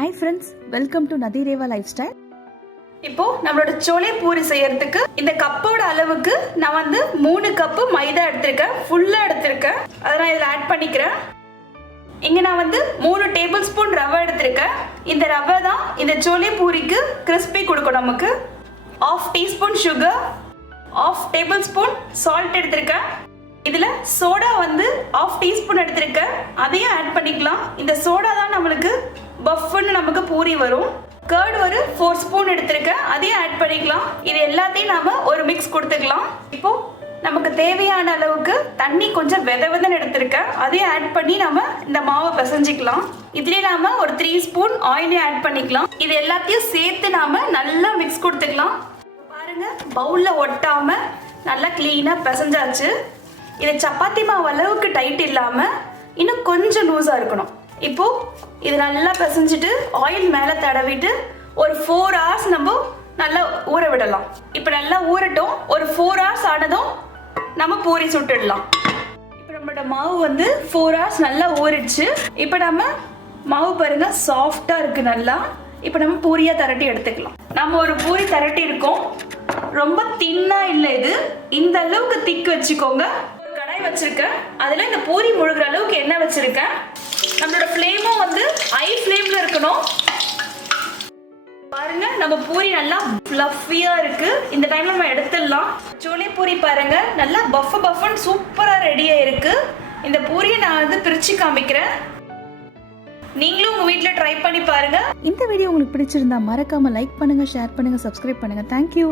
Hi friends welcome to நதிரேவா life style இப்போ நம்மளோட சோலே பூரி செய்யறதுக்கு இந்த கப்போட அளவுக்கு நான் வந்து மூணு கப்பு மைதா எடுத்திருக்கேன். ஃபுல்லா எடுத்திருக்கேன். அதை நான் இதில் ஆட் பண்ணிக்கிறேன். இங்க நான் வந்து மூணு டேபிள் ஸ்பூன் ரவை எடுத்திருக்கேன். இந்த ரவை தான் இந்த சோளை பூரிக்கு கிறிஸ்பி கொடுக்கும் நமக்கு. Half teaspoon sugar half table spoon salt எடுத்திருக்கேன். இதுல சோடா வந்து ஆஃப் டீஸ்பூன் எடுத்திருக்கேன். அதையும் ஆட் பண்ணிக்கலாம். இந்த சோடா தான் நம்மளுக்கு பஃப்னு நமக்கு பூரி வரும். கர்ட் ஒரு ஃபோர் ஸ்பூன் எடுத்திருக்கேன். அதையும் ஆட் பண்ணிக்கலாம். இது எல்லாத்தையும் நாம ஒரு மிக்ஸ் கொடுத்துக்கலாம். இப்போ நமக்கு தேவையான அளவுக்கு தண்ணி கொஞ்சம் வெத வெதன்னு எடுத்திருக்கேன். அதையும் ஆட் பண்ணி நாம இந்த மாவை பிசைஞ்சிக்கலாம். இதுலயே நாம ஒரு த்ரீ ஸ்பூன் ஆயிலையும் ஆட் பண்ணிக்கலாம். இது எல்லாத்தையும் சேர்த்து நாம நல்லா மிக்ஸ் கொடுத்துக்கலாம். பாருங்க பவுல்ல ஒட்டாம நல்லா கிளீனா பிசைஞ்சாச்சு. இது சப்பாத்தி மாவு அளவுக்கு டைட் இல்லாம இன்னும் கொஞ்சம் லூஸா இருக்கணும். இப்போ இது நல்லா பிசைஞ்சிட்டு ஆயில் மேலே தடவிட்டு ஒரு ஃபோர் ஹவர்ஸ் நம்ம நல்லா ஊற விடலாம். இப்போ நல்லா ஊறட்டும். ஒரு ஃபோர் ஹவர்ஸ் ஆனதும் நம்ம பூரி சுட்டுடலாம். இப்போ நம்மளோட மாவு வந்து ஃபோர் ஹவர்ஸ் நல்லா ஊறிடுச்சு. இப்போ நம்ம மாவு பாருங்க சாஃப்டா இருக்கு நல்லா. இப்போ நம்ம பூரியா திரட்டி எடுத்துக்கலாம். நம்ம ஒரு பூரி திரட்டி இருக்கோம். ரொம்ப தின்னா இல்லை இது. இந்த அளவுக்கு திக் வச்சுக்கோங்க. ஒரு கடாய் வச்சிருக்கேன். அதுல இந்த பூரி முழுகிற அளவுக்கு என்ன வச்சிருக்கேன். நம்மளோட ஃப்ளேமும் வந்து ஹை ஃப்ளேம்ல இருக்கணும். பாருங்க நம்ம பூரி நல்லா ஃப்ளஃபியா இருக்கு. இந்த டைம்ல நம்ம எடுத்துடலாம். சோளி பூரி பாருங்க நல்லா பஃப் பஃப்னு சூப்பரா ரெடியா இருக்கு இந்த பூரியை நான் வந்து பிரிச்சு காமிக்கிறேன். நீங்களும் உங்க வீட்ல ட்ரை பண்ணி பாருங்க. இந்த வீடியோ உங்களுக்கு பிடிச்சிருந்தா மறக்காம லைக் பண்ணுங்க ஷேர் பண்ணுங்க சப்ஸ்கிரைப் பண்ணுங்க. தேங்க்யூ